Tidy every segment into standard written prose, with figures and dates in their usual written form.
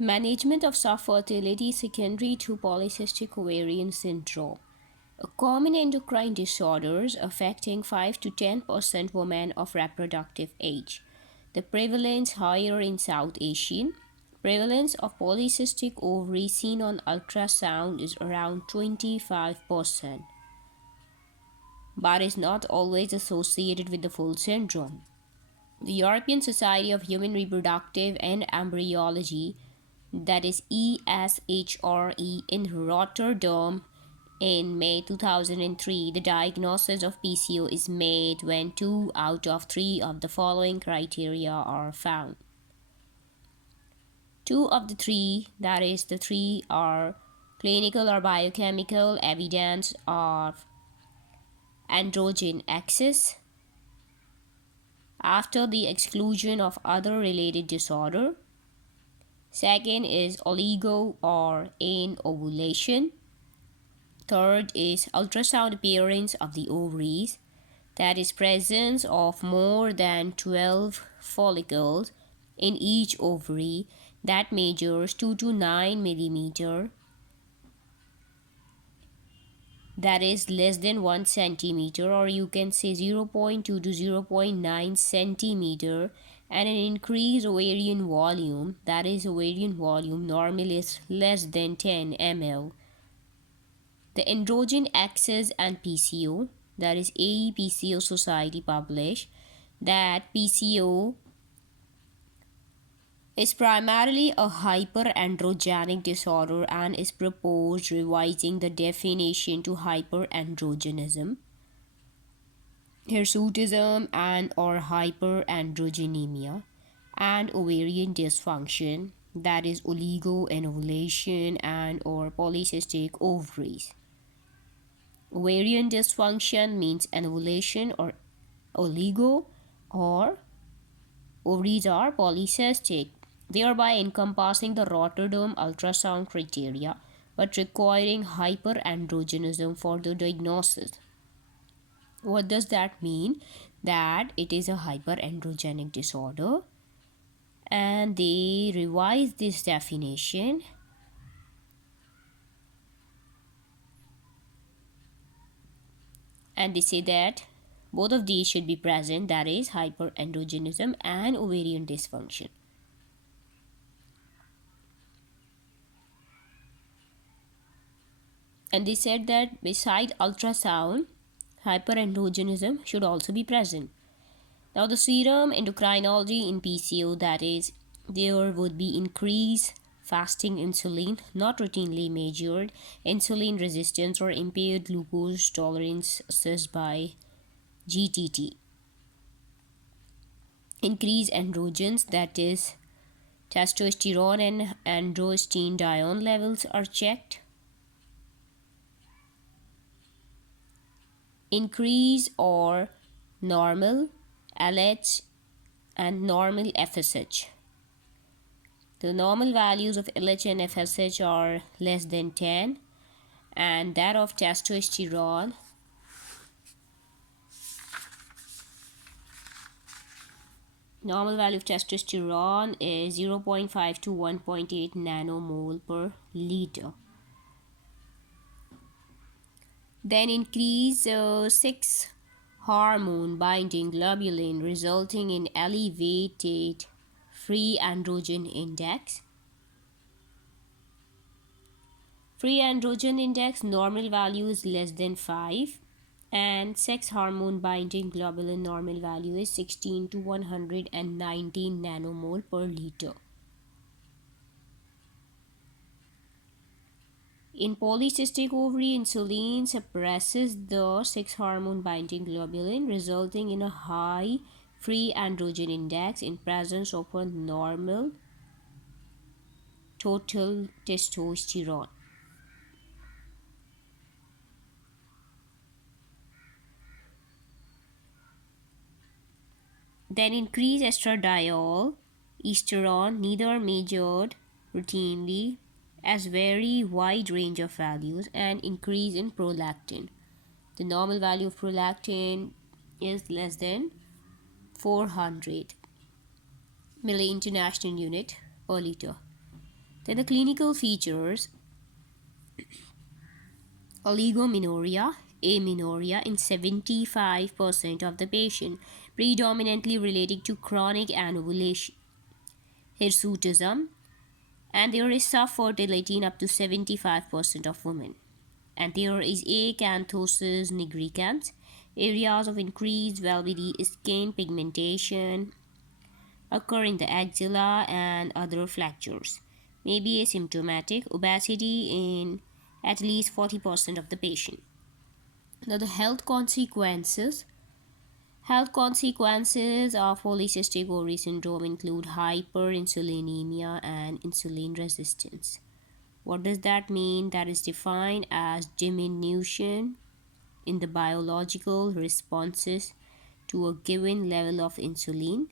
Management of subfertility secondary to polycystic ovarian syndrome. A common endocrine disorders affecting 5 to 10% women of reproductive age. The prevalence higher in South Asian. Prevalence of polycystic ovary seen on ultrasound is around 25%, but is not always associated with the full syndrome. The European Society of Human Reproductive and Embryology, that is ESHRE, in Rotterdam in May 2003, the diagnosis of PCO is made when 2 out of 3 of the following criteria are found. 2 of the 3, that is the 3, are clinical or biochemical evidence of androgen excess after the exclusion of other related disorder. Second is oligo or anovulation. Third is ultrasound appearance of the ovaries, that is presence of more than 12 follicles in each ovary that measures 2 to 9 millimeter, that is less than 1 centimeter, or you can say 0.2 to 0.9 centimeter, and an increased ovarian volume, that is ovarian volume normal is less than 10 ml. The androgen excess and PCO, that is AEPCO Society published that PCO is primarily a hyperandrogenic disorder and is proposed revising the definition to hyperandrogenism, hirsutism and or hyperandrogenemia, and ovarian dysfunction, that is oligoanovulation and or polycystic ovaries. Ovarian dysfunction means anovulation or oligo, or ovaries are polycystic, thereby encompassing the Rotterdam ultrasound criteria but requiring hyperandrogenism for the diagnosis. What does that mean? That it is a hyperandrogenic disorder, and they revise this definition and they say that both of these should be present, that is hyperandrogenism and ovarian dysfunction. And they said that beside ultrasound, hyperandrogenism should also be present. Now the serum endocrinology in PCO, that is there would be increased fasting insulin not routinely measured, insulin resistance or impaired glucose tolerance assessed by GTT, increased androgens, that is testosterone and androstenedione levels are checked, increase or normal LH and normal FSH. The normal values of LH and FSH are less than 10, and that of testosterone normal value of testosterone is 0.5 to 1.8 nanomole per liter. Then increase 6 hormone binding globulin, resulting in elevated free androgen index. Free androgen index normal value is less than 5, and sex hormone binding globulin normal value is 16 to 119 nanomole per liter. In polycystic ovary, insulin suppresses the sex hormone binding globulin, resulting in a high free androgen index in presence of a normal total testosterone. Then increase estradiol, esterone, neither measured routinely, as very wide range of values, and increase in prolactin. The normal value of prolactin is less than 400 milli international unit per liter. Then the clinical features: oligomenorrhea, amenorrhea in 75% of the patient, predominantly relating to chronic anovulation, hirsutism, and there is subfertility in up to 75% of women. And there is acanthosis nigricans, areas of increased velvety skin pigmentation occur in the axilla and other flexures. May be asymptomatic, obesity in at least 40% of the patient. Now the health consequences of polycystic ovary syndrome include hyperinsulinemia and insulin resistance. What does that mean? That is defined as diminution in the biological responses to a given level of insulin,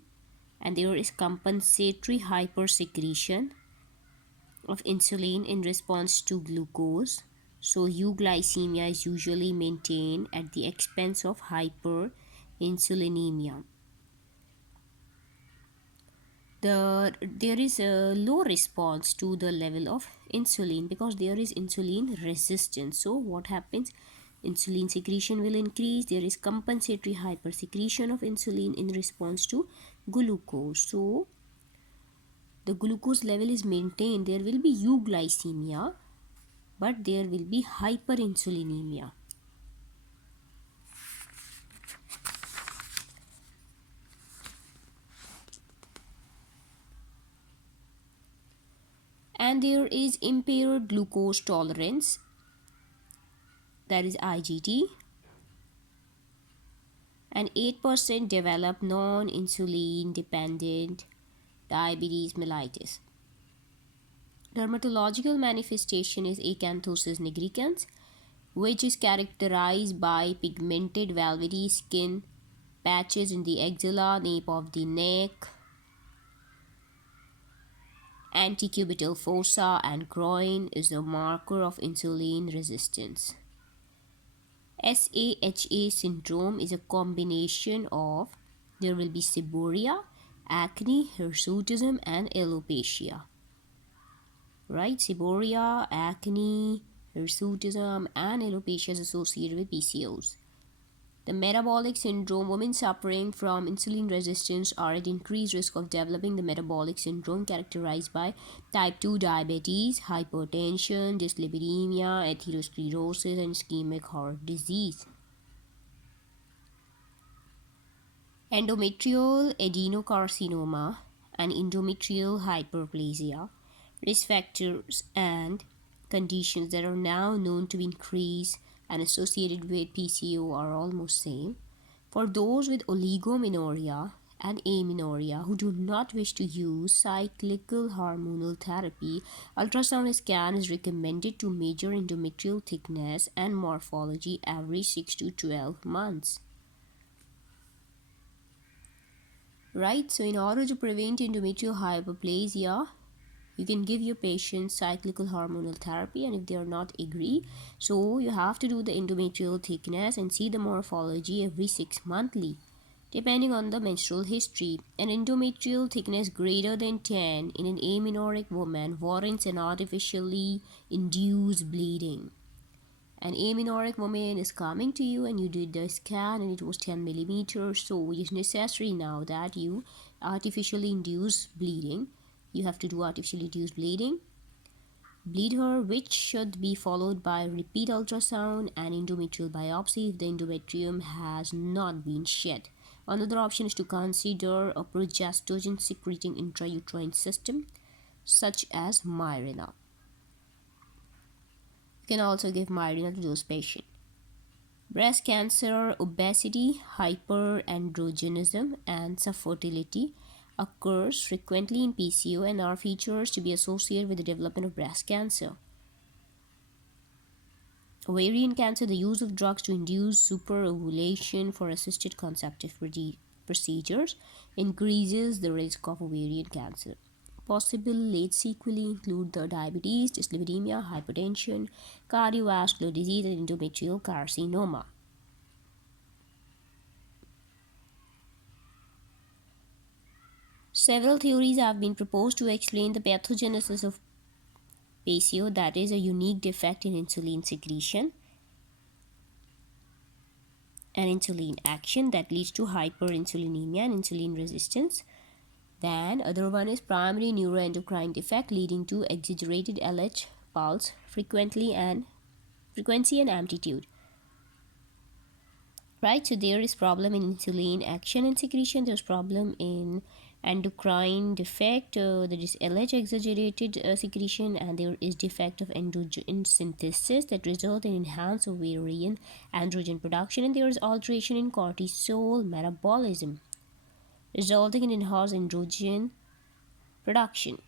and there is compensatory hypersecretion of insulin in response to glucose. So euglycemia is usually maintained at the expense of hyperinsulinemia. There is a low response to the level of insulin because there is insulin resistance. So what happens? Insulin secretion will increase. There is compensatory hypersecretion of insulin in response to glucose. So the glucose level is maintained. There will be euglycemia, but there will be hyperinsulinemia. And there is impaired glucose tolerance, that is IGT, and 8% develop non-insulin dependent diabetes mellitus. Dermatological manifestation is acanthosis nigricans, which is characterized by pigmented velvety skin patches in the axilla, nape of the neck, antecubital fossa, and groin is a marker of insulin resistance. SAHA syndrome is a combination of, there will be seborrhea, acne, hirsutism, and alopecia. Right? Seborrhea, acne, hirsutism, and alopecia is associated with PCOS. The metabolic syndrome, women suffering from insulin resistance are at increased risk of developing the metabolic syndrome characterized by type 2 diabetes, hypertension, dyslipidemia, atherosclerosis, and ischemic heart disease. Endometrial adenocarcinoma and endometrial hyperplasia, risk factors and conditions that are now known to increase and associated with PCO are almost same. For those with oligomenorrhea and amenorrhea who do not wish to use cyclical hormonal therapy, ultrasound scan is recommended to measure endometrial thickness and morphology every 6 to 12 months. Right, so in order to prevent endometrial hyperplasia, you can give your patients cyclical hormonal therapy, and if they are not agree, so you have to do the endometrial thickness and see the morphology every 6 monthly depending on the menstrual history. An endometrial thickness greater than 10 in an amenorrheic woman warrants an artificially induced bleeding. An amenorrheic woman is coming to you and you did the scan and it was 10 millimeters, so it is necessary now that you artificially induce bleeding. You have to do artificially induced bleeding. Bleed her, which should be followed by repeat ultrasound and endometrial biopsy if the endometrium has not been shed. Another option is to consider a progestogen secreting intrauterine system such as Mirena. You can also give Mirena to those patients. Breast cancer, obesity, hyperandrogenism, and subfertility occurs frequently in PCO and are features to be associated with the development of breast cancer. Ovarian cancer, the use of drugs to induce superovulation for assisted conceptive procedures increases the risk of ovarian cancer. Possible late sequelae include the diabetes, dyslipidemia, hypertension, cardiovascular disease, and endometrial carcinoma. Several theories have been proposed to explain the pathogenesis of PCO, that is a unique defect in insulin secretion and insulin action that leads to hyperinsulinemia and insulin resistance. Then other one is primary neuroendocrine defect leading to exaggerated LH pulse frequency and amplitude. Right, so there is problem in insulin action and secretion, there's problem in endocrine defect, there is LH exaggerated secretion, and there is defect of androgen synthesis that result in enhanced ovarian androgen production, and there is alteration in cortisol metabolism resulting in enhanced androgen production.